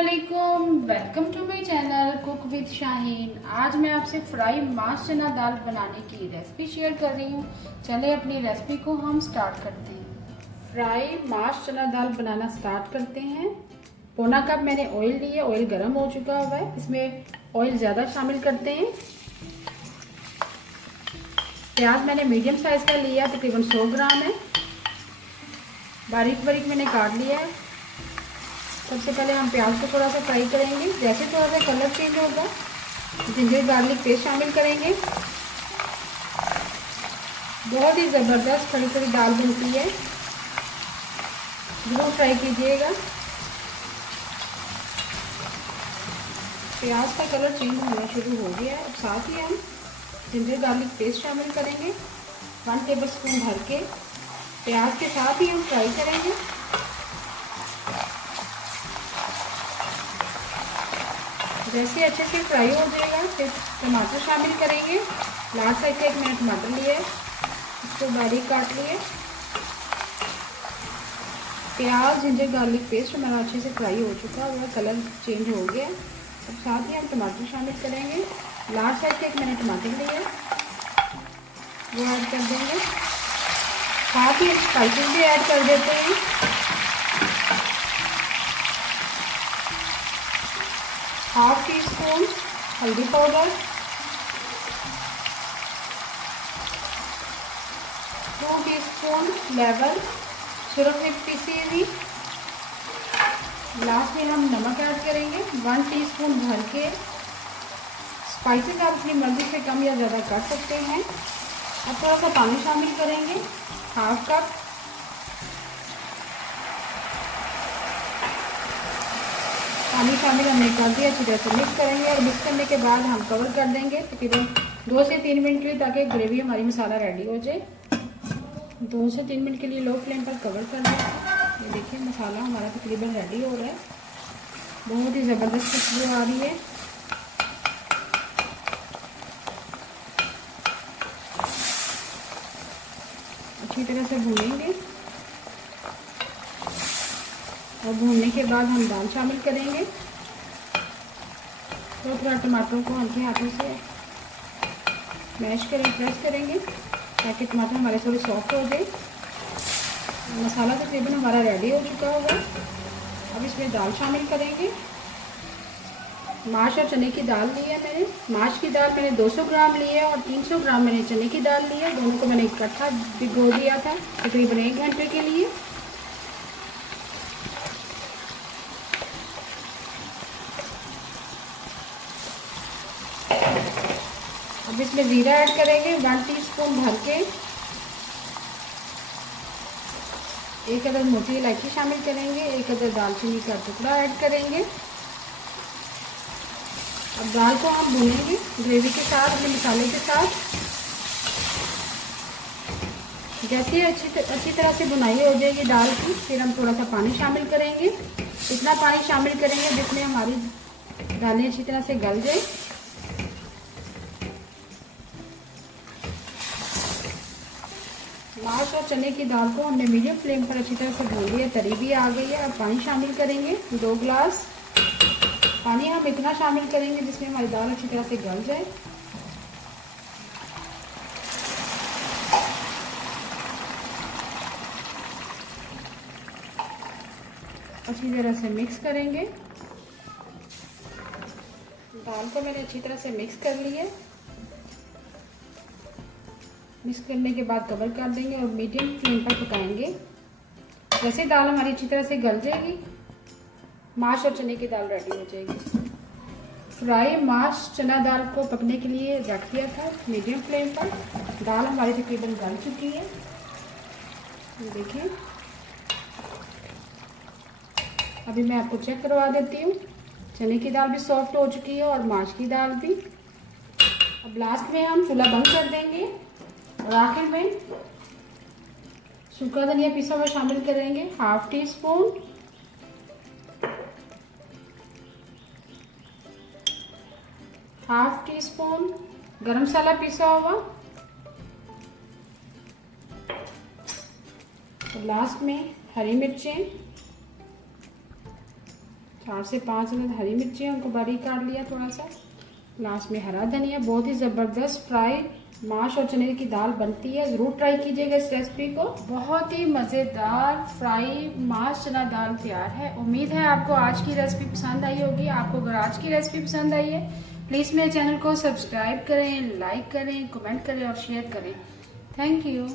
अस्सलामुअलैकुम, welcome to my channel cook with Shaheen. आज मैं आपसे फ्राई माश चना दाल बनाने की रेसिपी शेयर कर रही हूँ। चले अपनी रेसिपी को हम स्टार्ट करते हैं। फ्राई माश चना दाल बनाना स्टार्ट करते हैं। पौना कप मैंने ऑयल लिया, ऑयल गर्म हो चुका हुआ है। इसमें ऑयल ज़्यादा शामिल करते हैं। प्याज मैंने मीडियम साइज का लिया, तकरीबन 100 ग्राम है। बारीक बारीक मैंने काट लिया है। सबसे पहले हम प्याज को थोड़ा सा फ्राई करेंगे। जैसे थोड़ा सा कलर चेंज होगा जिंजर गार्लिक पेस्ट शामिल करेंगे। बहुत ही ज़बरदस्त खड़ी खड़ी दाल बनती है, ज़रूर ट्राई कीजिएगा। प्याज का कलर चेंज होना शुरू हो गया है। अब साथ ही हम जिंजर गार्लिक पेस्ट शामिल करेंगे 1 टेबल स्पून भर के। प्याज के साथ ही हम फ्राई करेंगे। जैसे अच्छे से फ्राई हो जाएगा फिर टमाटर शामिल करेंगे। लास्ट साइड से 1 मिनट टमाटर लिए, इसको बारीक काट लिए। प्याज जिंजर गार्लिक पेस्ट हमारा अच्छे से फ्राई हो चुका है, कलर चेंज हो गया। अब साथ ही हम टमाटर शामिल करेंगे। लास्ट साइड से 1 मिनट टमाटर लिए, वो ऐड कर देंगे। साथ ही स्पाइसेस भी ऐड कर देते हैं। हाफ टी स्पून हल्दी पाउडर, 2 टीस्पून लेमन सिरप में पीसी हुई। लास्ट में हम नमक ऐड करेंगे 1 टीस्पून भर के। स्पाइसेस आप अपनी मर्जी से कम या ज़्यादा कर सकते हैं। अब थोड़ा सा पानी शामिल करेंगे, हाफ कप। पानी शामिल हमने कर दिया, अच्छी तरह से मिक्स करेंगे और मिक्स करने के बाद हम कवर कर देंगे तकरीबन 2 से 3 मिनट के लिए, ताकि ग्रेवी हमारी मसाला रेडी हो जाए। 2 से 3 मिनट के लिए लो फ्लेम पर कवर कर देंगे। ये देखिए मसाला हमारा तकरीबन रेडी हो रहा है। बहुत ही ज़बरदस्त खुशबू आ रही है। अच्छी तरह से भूनेंगे और भूनने के बाद हम दाल शामिल करेंगे। तो थोड़ा टमाटरों को हल्के हाथों से मैश करें, प्रेस करेंगे ताकि टमाटर हमारे थोड़े सॉफ्ट हो जाए। मसाला तकरीबन हमारा रेडी हो चुका होगा। अब इसमें दाल शामिल करेंगे। माश और चने की दाल ली है मैंने। माश की दाल मैंने 200 ग्राम ली है और 300 ग्राम मैंने चने की दाल ली है। दोनों को मैंने इकट्ठा भिगो दिया था तकरीबन 1 घंटे के लिए। अब इसमें जीरा ऐड करेंगे 1 टीस्पून भर के। 1 अदद मोटी इलायची शामिल करेंगे। 1 अदद दालचीनी का टुकड़ा ऐड करेंगे। अब दाल को हम भूनेंगे ग्रेवी के साथ, अपने मसाले के साथ। जैसे अच्छी तरह से बुनाई हो जाएगी दाल की, फिर हम थोड़ा सा पानी शामिल करेंगे। इतना पानी शामिल करेंगे जिसमें हमारी दालें अच्छी तरह से गल जाए। माश और चने की दाल को हमने मीडियम फ्लेम पर अच्छी तरह से भून लिया, तरी भी आ गई है। अब पानी शामिल करेंगे 2 गिलास। पानी हम इतना शामिल करेंगे जिसमें हमारी दाल अच्छी तरह से गल जाए। अच्छी तरह से मिक्स करेंगे। दाल को मैंने अच्छी तरह से मिक्स कर लिया। मिक्स करने के बाद कवर कर देंगे और मीडियम फ्लेम पर पकाएंगे। जैसे दाल हमारी अच्छी तरह से गल जाएगी, माश और चने की दाल रेडी हो जाएगी। फ्राई माश चना दाल को पकने के लिए रख दिया था मीडियम फ्लेम पर। दाल हमारी तकरीबन गल चुकी है, देखिए। अभी मैं आपको चेक करवा देती हूँ। चने की दाल भी सॉफ्ट हो चुकी है और माश की दाल भी। अब लास्ट में हम चूल्हा बंद कर देंगे और आखिर में सूखा धनिया पिसा हुआ शामिल करेंगे 1/2 टीस्पून। हाफ टी स्पून गरम मसाला पिसा हुआ। और लास्ट में हरी मिर्चें, 4 से 5 अदद हरी मिर्ची है, उनको बारीक काट लिया थोड़ा सा। लास्ट में हरा धनिया। बहुत ही ज़बरदस्त फ्राई माश और चने की दाल बनती है, ज़रूर ट्राई कीजिएगा इस रेसिपी को। बहुत ही मज़ेदार फ्राई माश चना दाल तैयार है। उम्मीद है आपको आज की रेसिपी पसंद आई होगी। आपको अगर आज की रेसिपी पसंद आई है प्लीज़ मेरे चैनल को सब्सक्राइब करें, लाइक करें, कमेंट करें और शेयर करें। Thank you.